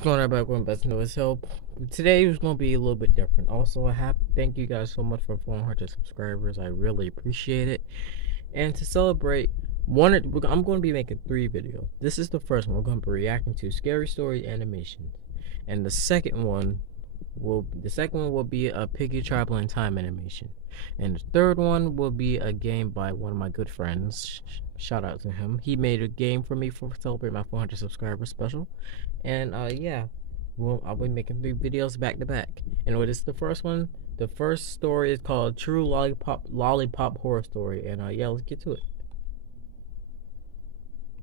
What's going on, everybody? Going back to Noah's Help. Today is going to be a little bit different. Also, I have to thank you guys so much for 400 subscribers. I really appreciate it. And to celebrate, I'm going to be making 3 videos. This is the first one. We're going to be reacting to Scary Story animations, and the second one will be a Piggy Traveling Time animation, and the third one will be a game by one of my good friends. Shout out to him. He made a game for me for celebrate my 400 subscriber special, and yeah, I'll be making 3 videos back to back. And what is the first one? The first story is called True Lollipop Horror Story, and yeah, let's get to it.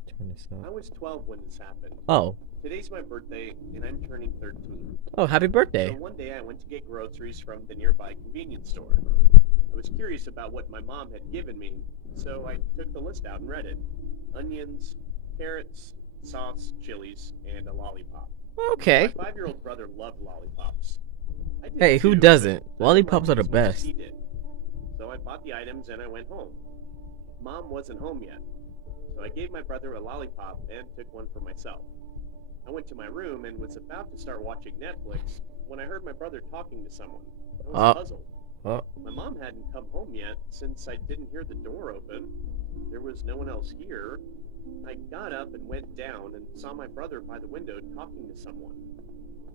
Turn this up. I was 12 when this happened. Oh. Today's my birthday, and I'm turning 13. Oh, happy birthday. So one day I went to get groceries from the nearby convenience store. I was curious about what my mom had given me, so I took the list out and read it. Onions, carrots, sauce, chilies, and a lollipop. Okay. My 5-year-old brother loved lollipops. I did Hey, who too, doesn't? but I Lollipops are liked the them as much as best. he did. So I bought the items and I went home. Mom wasn't home yet, so I gave my brother a lollipop and took one for myself. I went to my room and was about to start watching Netflix when I heard my brother talking to someone. I was puzzled. My mom hadn't come home yet since I didn't hear the door open. There was no one else here. I got up and went down and saw my brother by the window talking to someone.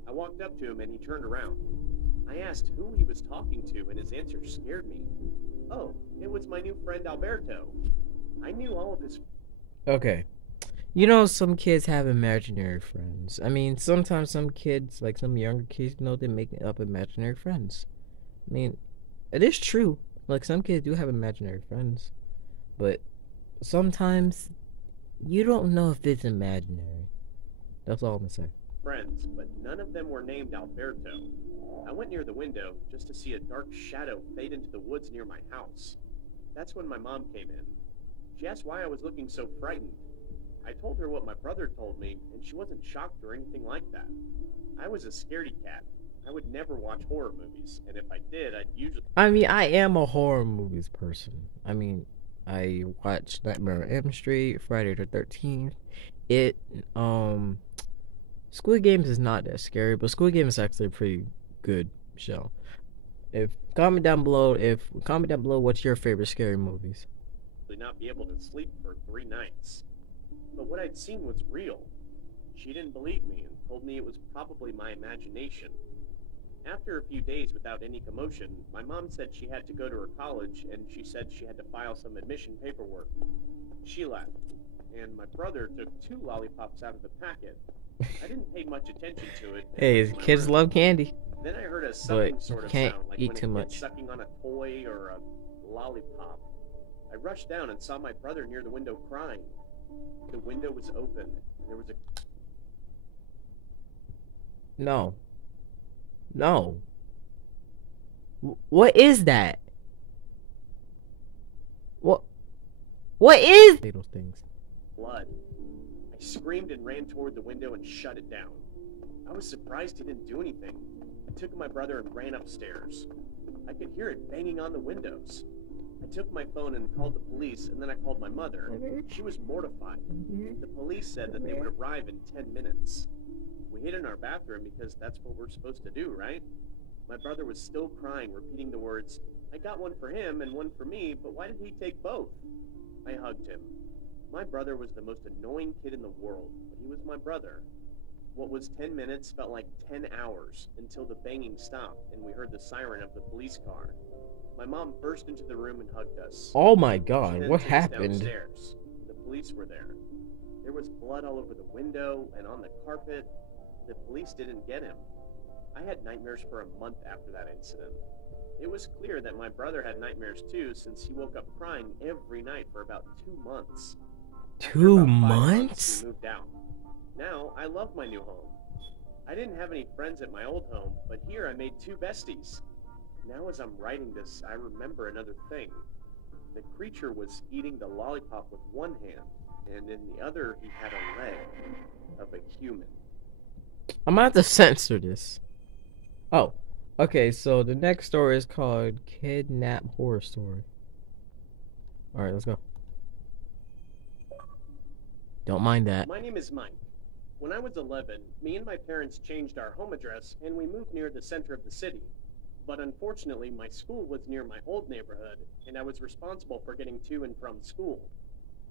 I walked up to him and he turned around. I asked who he was talking to and his answer scared me. Oh, it was my new friend Alberto. I knew all of his... Okay. You know, some kids have imaginary friends. I mean, sometimes some kids, like some younger kids, they make up imaginary friends. I mean, it is true. Like, some kids do have imaginary friends. But sometimes you don't know if it's imaginary. That's all I'm gonna say. friends, but none of them were named Alberto. I went near the window just to see a dark shadow fade into the woods near my house. That's when my mom came in. She asked why I was looking so frightened. I told her what my brother told me, and she wasn't shocked or anything like that. I was a scaredy cat. I would never watch horror movies, and if I did, I'd usually... I mean, I am a horror movies person. I mean, I watch Nightmare on Elm Street, Friday the 13th. Squid Games is not that scary, but Squid Game is actually a pretty good show. Comment down below what's your favorite scary movies. not be able to sleep for 3 nights. But what I'd seen was real. She didn't believe me and told me it was probably my imagination. After a few days without any commotion, my mom said she had to go to her college, and she said she had to file some admission paperwork. She left, and my brother took 2 lollipops out of the packet. I didn't pay much attention to it. Hey, kids love candy. Then I heard a sucking sort of sound, like eat when too a much. kid's sucking on a toy or a lollipop. I rushed down and saw my brother near the window crying. The window was open, and there was a... No. No. What is that? What is those things? blood. I screamed and ran toward the window and shut it down. I was surprised he didn't do anything. I took my brother and ran upstairs. I could hear it banging on the windows. I took my phone and called the police, and then I called my mother. She was mortified. The police said that they would arrive in 10 minutes. We hid in our bathroom because that's what we're supposed to do, right? My brother was still crying, repeating the words, "I got one for him and one for me, but why did he take both?" I hugged him. My brother was the most annoying kid in the world, but he was my brother. What was 10 minutes felt like 10 hours until the banging stopped and we heard the siren of the police car. My mom burst into the room and hugged us. Oh my She God, then what took us happened? downstairs. The police were there. There was blood all over the window and on the carpet. The police didn't get him. I had nightmares for a month after that incident. It was clear that my brother had nightmares too, since he woke up crying every night for about 2 months. After 2 about 5 months? we moved out. Now, I love my new home. I didn't have any friends at my old home, but here I made 2 besties. Now as I'm writing this, I remember another thing. The creature was eating the lollipop with one hand, and in the other he had a leg of a human. I'm gonna have to censor this. Oh, okay, so the next story is called Kidnap Horror Story. Alright, let's go. Don't mind that. My name is Mike. When I was 11, me and my parents changed our home address and we moved near the center of the city. But unfortunately, my school was near my old neighborhood, and I was responsible for getting to and from school.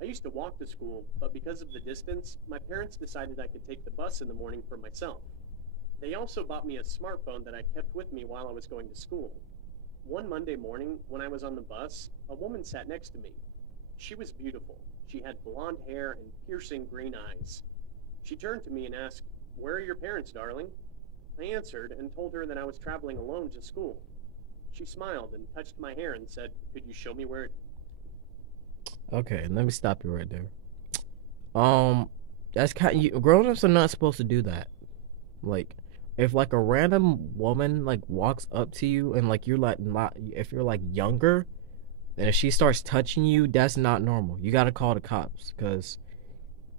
I used to walk to school, but because of the distance, my parents decided I could take the bus in the morning for myself. They also bought me a smartphone that I kept with me while I was going to school. One Monday morning, when I was on the bus, a woman sat next to me. She was beautiful. She had blonde hair and piercing green eyes. She turned to me and asked, "Where are your parents, darling?" I answered and told her that I was traveling alone to school. She smiled and touched my hair and said, "Could you show me where it—" Okay, let me stop you right there. That's grown-ups are not supposed to do that. Like, if like a random woman like walks up to you and like you're like not, if you're like younger, and if she starts touching you, that's not normal. You gotta call the cops, because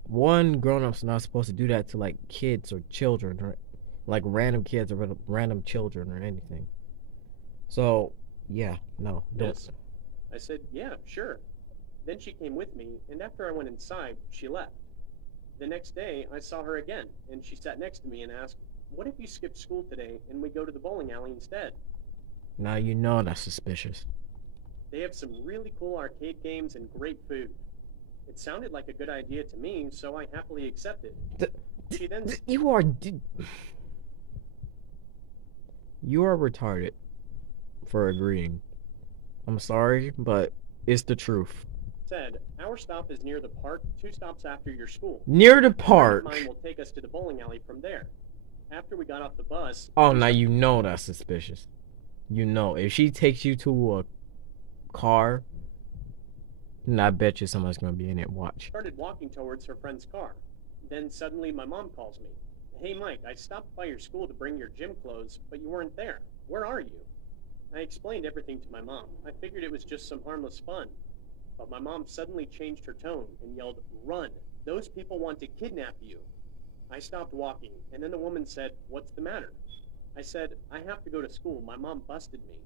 one, grown-ups are not supposed to do that to like kids or children, or like random kids or random children or anything. So yeah, no, don't. Yes. I said, "Yeah, sure." Then she came with me, and after I went inside, she left. The next day, I saw her again, and she sat next to me and asked, "What if you skip school today and we go to the bowling alley instead?" Now you know that's suspicious. They have some really cool arcade games and great food. It sounded like a good idea to me, so I happily accepted. She then You are retarded for agreeing. I'm sorry, but it's the truth. said, "Our stop is near the park, 2 stops after your school. Near the A friend of park. mine will take us to the bowling alley from there." After we got off the bus, Oh, now you know that's suspicious. You know, if she takes you to a car, then I bet you somebody's gonna be in it. Watch. started walking towards her friend's car. Then suddenly my mom calls me. "Hey Mike, I stopped by your school to bring your gym clothes, but you weren't there. Where are you?" I explained everything to my mom. I figured it was just some harmless fun. But my mom suddenly changed her tone and yelled, "Run! Those people want to kidnap you." I stopped walking, and then the woman said, "What's the matter?" I said, "I have to go to school. My mom busted me."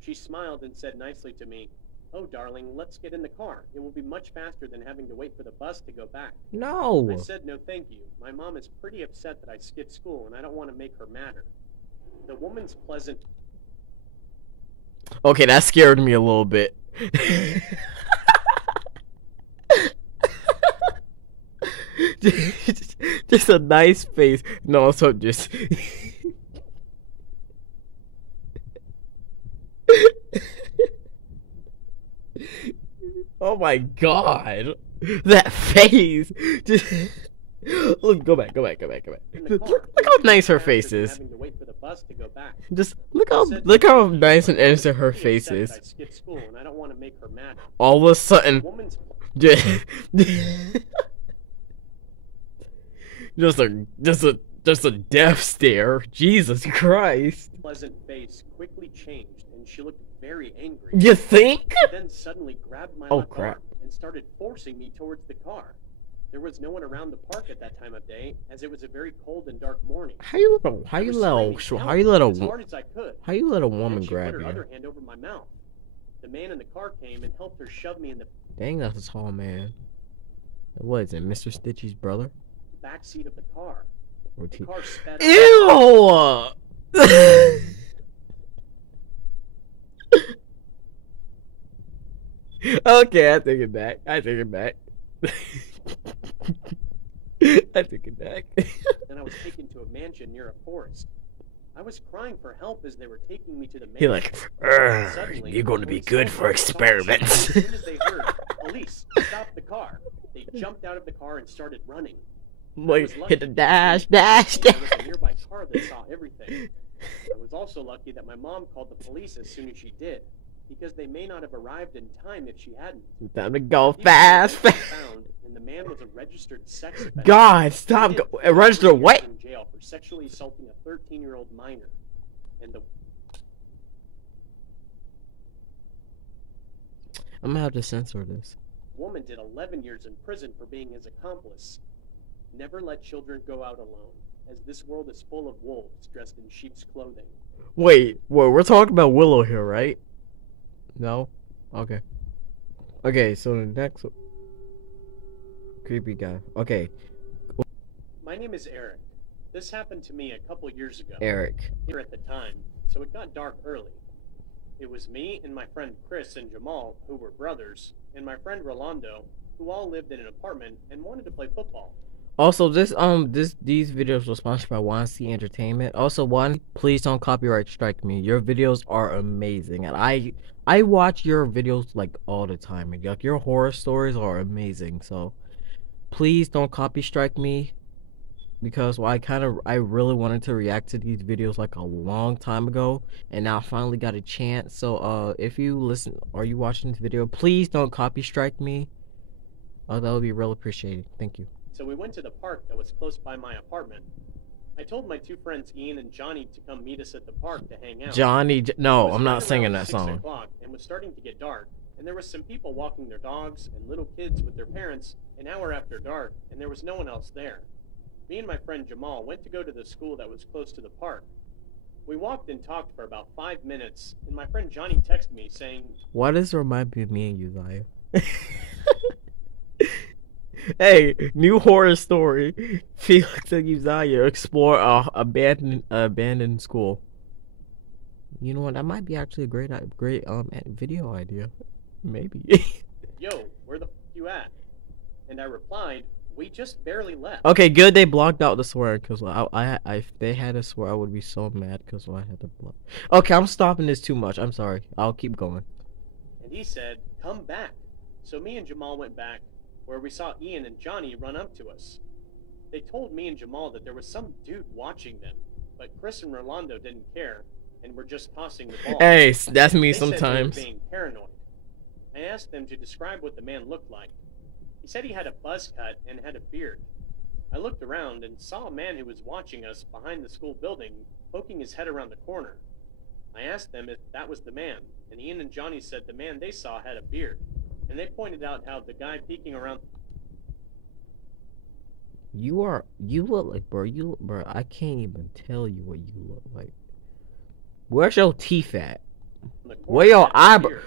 She smiled and said nicely to me, "Oh, darling, let's get in the car. It will be much faster than having to wait for the bus to go back." I No. said, "No, thank you. My mom is pretty upset that I skipped school, and I don't want to make her madder." The woman's pleasant Okay, that scared me a little bit. just a nice face. No, so just. Oh my god, that face! Just look, go back. in the Look, car. look how nice her face faster than is. having to wait for the bus to go back. Just I said, look "No, how thank you. nice and My mom innocent her pretty face upset is. that I skipped school, and I don't want to make her madder." All of a The sudden, woman's just just a death stare. Jesus Christ! pleasant face quickly changed, and she looked very angry. You think? She then suddenly grabbed my Oh, left crap. arm and started forcing me towards the car. There was no one around the park at that time of day, as it was a very cold and dark morning. How you I let was how you screaming, let "Help!" as a hard as I could. how you let a Then woman she grab put her you? other hand over my mouth. The man in the car came and helped her shove me in the Dang, that's a tall man. What is it, Mr. Stitchy's brother? back seat of the car. Or The T? car sped up. Ew! Okay, I take it back. I take it back. Then I was taken to a mansion near a forest. I was crying for help as they were taking me to the mansion. He like, Suddenly, you're going to be police good helped for me stop shooting. experiments. As soon as they heard, "Police, stop the car," they jumped out of the car and started running. Like, I was hit the lucky dash, because dash, there was a dash. nearby car that saw everything. I was also lucky that my mom called the police as soon as she did, because they may not have arrived in time if she hadn't. Time to go People fast, were fast. found, and the man was a registered sex offender. God, stop. He did Register 3 years what? in jail for sexually assaulting a 13-year-old minor. And the I'm gonna have to censor this. woman did 11 years in prison for being his accomplice. Never let children go out alone, as this world is full of wolves dressed in sheep's clothing. Wait, we're talking about Willow here, right? No? Okay. Okay, so the next creepy guy. Okay. My My name is Eric. This happened to me a couple years ago. Eric. Here at the time, so it got dark early. It was me and my friend Chris and Jamal, who were brothers, and my friend Rolando, who all lived in an apartment and wanted to play football. Also, these videos were sponsored by YC Entertainment. Also, please don't copyright strike me. Your videos are amazing, and I watch your videos like all the time. And like your horror stories are amazing. So please don't copy strike me, because I really wanted to react to these videos like a long time ago, and now I finally got a chance. So if you listen or you watching this video, please don't copy strike me. That would be real appreciated. Thank you. So we went to the park that was close by my apartment. I told my two friends Ian and Johnny to come meet us at the park to hang out. No, It was I'm right not singing around that 6 song. o'clock and was starting to get dark, and there was some people walking their dogs and little kids with their parents an hour after dark, and there was no one else there. Me and my friend Jamal went to go to the school that was close to the park. We walked and talked for about 5 minutes, and my friend Johnny texted me saying, Why does it remind me of me and you, Zaya? Hey, new horror story. Felix and Uzziah explore abandoned school. You know what? That might be actually a great video idea. Maybe. "Yo, where the f you at?" And I replied, "We just barely left." Okay, good. They blocked out the swear, because if they had to swear, I would be so mad because I had to block. Okay, I'm stopping this too much. I'm sorry. I'll keep going. And he said, "Come back." So me and Jamal went back, where we saw Ian and Johnny run up to us. They told me and Jamal that there was some dude watching them, but Chris and Rolando didn't care and were just tossing the ball. Hey, that's me They said they were sometimes. being paranoid. I asked them to describe what the man looked like. He said he had a buzz cut and had a beard. I looked around and saw a man who was watching us behind the school building, poking his head around the corner. I asked them if that was the man, and Ian and Johnny said the man they saw had a beard, and they pointed out how the guy peeking around... You look like, bro, I can't even tell you what you look like. Where's your teeth at? the corner Where your had a eyebrow? beard.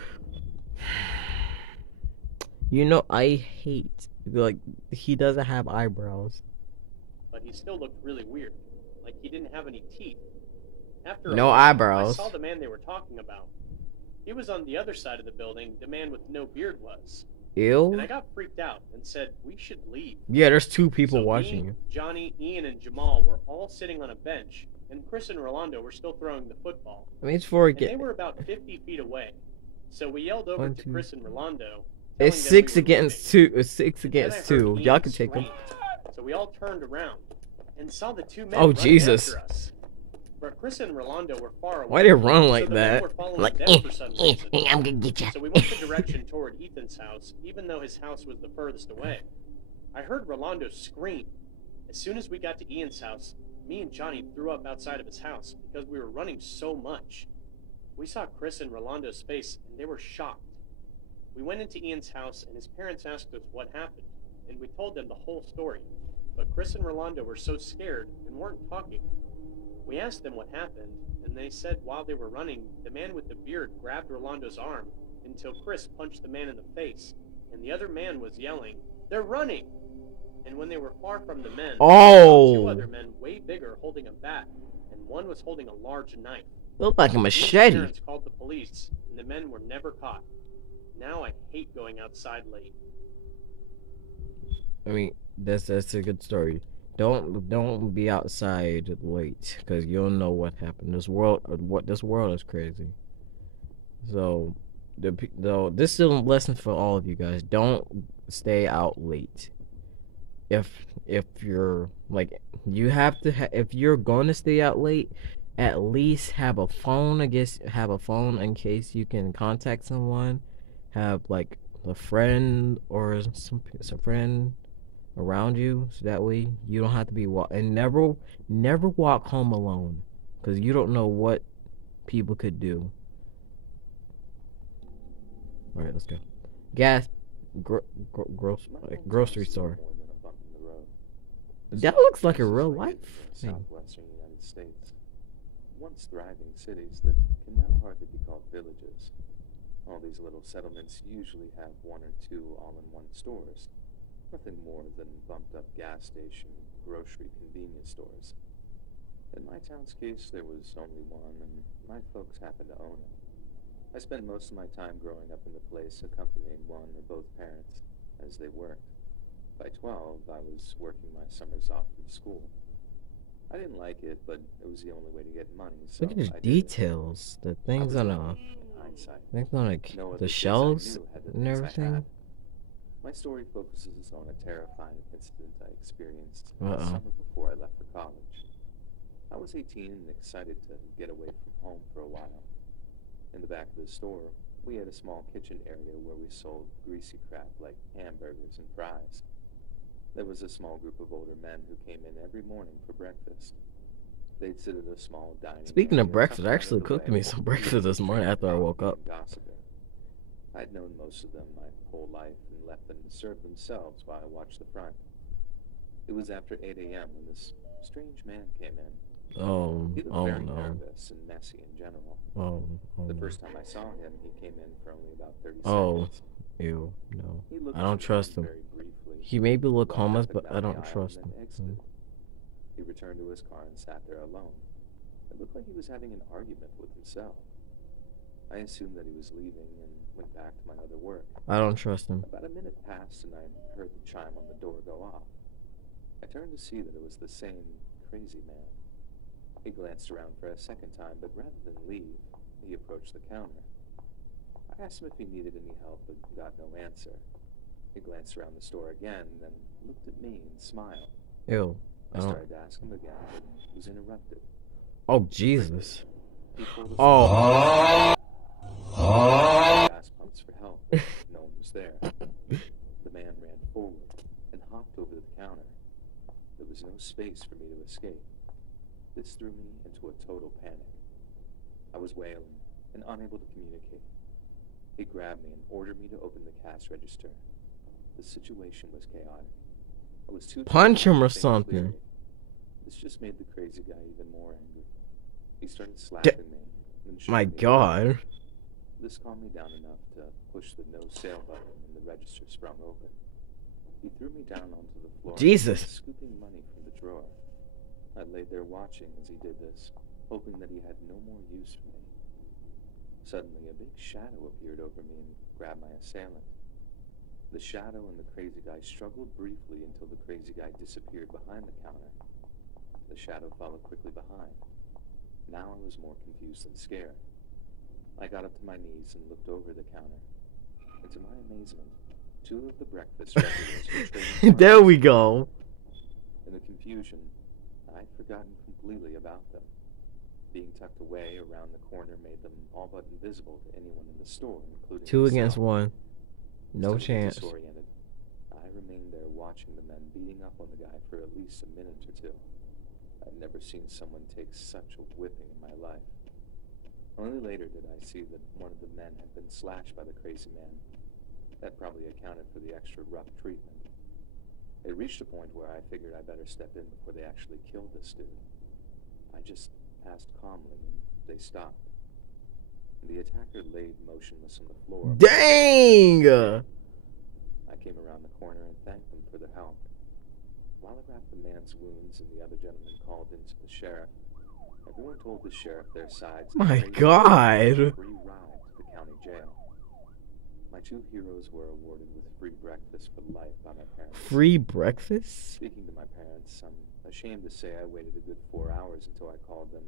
You know, I hate, like, he doesn't have eyebrows. But he still looked really weird, like he didn't have any teeth. After a No while, eyebrows. I saw the man they were talking about. He was on the other side of the building, the man with no beard was. Ew. And I got freaked out and said, "We should leave." Yeah, there's two people So watching me, you. Johnny, Ian, and Jamal were all sitting on a bench, and Chris and Rolando were still throwing the football. I mean, it's for And they were about 50 feet away. So we yelled over 1, to 2. Chris and Rolando. It's telling them 6 we were against leaving. 2. It's 6 And then I against heard 2. Ian Y'all can take them. scream. So we all turned around and saw the two men Oh, running Jesus. after us. But Chris and Rolando were far away. Why they run so like the men that? were following Like, them for some reason. I'm gonna get you. So we went the direction toward Ethan's house, even though his house was the furthest away. I heard Rolando scream. As soon as we got to Ian's house, me and Johnny threw up outside of his house because we were running so much. We saw Chris and Rolando's face, and they were shocked. We went into Ian's house, and his parents asked us what happened, and we told them the whole story. But Chris and Rolando were so scared and weren't talking. We asked them what happened, and they said while they were running, the man with the beard grabbed Rolando's arm until Chris punched the man in the face, and the other man was yelling, "They're running!" And when they were far from the men, they saw two other men way bigger holding a bat, and one was holding a large knife. Look like a Ian's machete. parents called the police, and the men were never caught. Now I hate going outside late. I mean, that's a good story. Don't be outside late, because you'll know what happened. This world is crazy. So, this is a lesson for all of you guys. Don't stay out late. If you're like, you have to if you're going to stay out late, at least have a phone. Have a phone in case you can contact someone. Have like a friend or some friend around you, so that way you don't have to be and never walk home alone, because you don't know what people could do. All right, let's go. Grocery store. That looks like a real life thing. Southwestern United States. Once thriving cities that can now hardly be called villages. All these little settlements usually have 1 or 2 all-in-one stores. Nothing more than bumped-up gas station, grocery convenience stores. In my town's case, there was only one, and my folks happened to own it. I spent most of my time growing up in the place accompanying one or both parents as they worked. By 12, I was working my summers off from school. I didn't like it, but it was the only way to get money, so Look at the I did it. details. The I things was on lucky in hindsight. things on No other the kids I shells knew had the and things I everything. had. My story focuses on a terrifying incident I experienced the Uh-oh. summer before I left for college. I was 18 and excited to get away from home for a while. In the back of the store, we had a small kitchen area where we sold greasy crap like hamburgers and fries. There was a small group of older men who came in every morning for breakfast. They'd sit at a small dining Speaking area of breakfast, tucked I out actually of the cooked way, me some breakfast this morning after I woke up. and gossiping. I'd known most of them my whole life and left them to serve themselves while I watched the front. It was after 8 a.m. when this strange man came in. Oh, He looked oh very no. nervous and messy in general. Oh, The no. first time I saw him, he came in for only about 30 Oh. seconds. Ew, no. He looked I don't around trust him. very briefly, He maybe look walked homeless, up and but down I the don't aisle, trust and him. then exited. He returned to his car and sat there alone. It looked like he was having an argument with himself. I assumed that he was leaving and went back to my other work. I don't trust him. About a minute passed and I heard the chime on the door go off. I turned to see that it was the same crazy man. He glanced around for a second time, but rather than leave, he approached the counter. I asked him if he needed any help, but got no answer. He glanced around the store again, then looked at me and smiled. Ew. I I don't. started to ask him again, but was interrupted. Oh, Jesus. He pulled a Oh. gas pumps for help. No one was there. The man ran forward and hopped over the counter. There was no space for me to escape. This threw me into a total panic. I was wailing and unable to communicate. He grabbed me and ordered me to open the cash register. The situation was chaotic. I was too Punch tired him to or think something. clearly. This just made the crazy guy even more angry. He started slapping me. Then My shoving me God. around. This calmed me down enough to push the no sale button and the register sprung open. He threw me down onto the floor, Jesus. scooping money from the drawer. I laid there watching as he did this, hoping that he had no more use for me. Suddenly, a big shadow appeared over me and grabbed my assailant. The shadow and the crazy guy struggled briefly until the crazy guy disappeared behind the counter. The shadow followed quickly behind. Now I was more confused than scared. I got up to my knees and looked over the counter. And to my amazement, two of the breakfast regulars were trading There we cards. go. In the confusion, I'd forgotten completely about them. Being tucked away around the corner made them all but invisible to anyone in the store, including Two against myself. one. No Still chance. disoriented, I remained there watching the men beating up on the guy for at least a minute or two. I'd never seen someone take such a whipping in my life. Only later did I see that one of the men had been slashed by the crazy man. That probably accounted for the extra rough treatment. It reached a point where I figured I better step in before they actually killed this dude. I just asked calmly, and they stopped. The attacker laid motionless on the floor. Dang! I came around the corner and thanked them for their help. While I wrapped the man's wounds and the other gentleman called in to the sheriff, everyone told the sheriff their sides. and My the crazy God. man got a free ride to the county jail. My two heroes were awarded with free breakfast for life by my parents. Free breakfast? Speaking to my parents, I'm ashamed to say I waited a good 4 hours until I called them.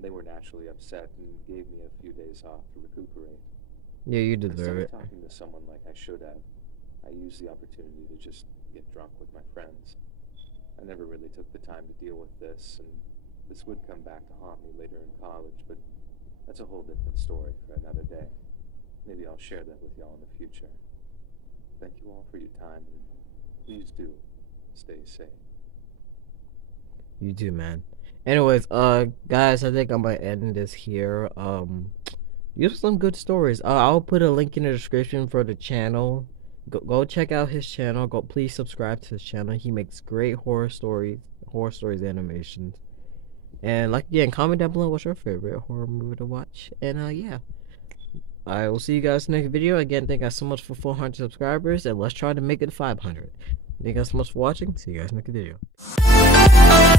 They were naturally upset and gave me a few days off to recuperate. Yeah, you Instead deserve of it. talking to someone like I should have, I used the opportunity to just get drunk with my friends. I never really took the time to deal with this, and this would come back to haunt me later in college, but that's a whole different story for another day. Maybe I'll share that with y'all in the future. Thank you all for your time, and please do stay safe. You do, man. Anyways, guys, I think I might end this here. These are some good stories. I'll put a link in the description for the channel. Go check out his channel. Please subscribe to his channel. He makes great horror stories animations. And again, comment down below what's your favorite horror movie to watch. And yeah, I will see you guys next video. Again, thank you guys so much for 400 subscribers, and let's try to make it 500. Thank you guys so much for watching. See you guys in the next video.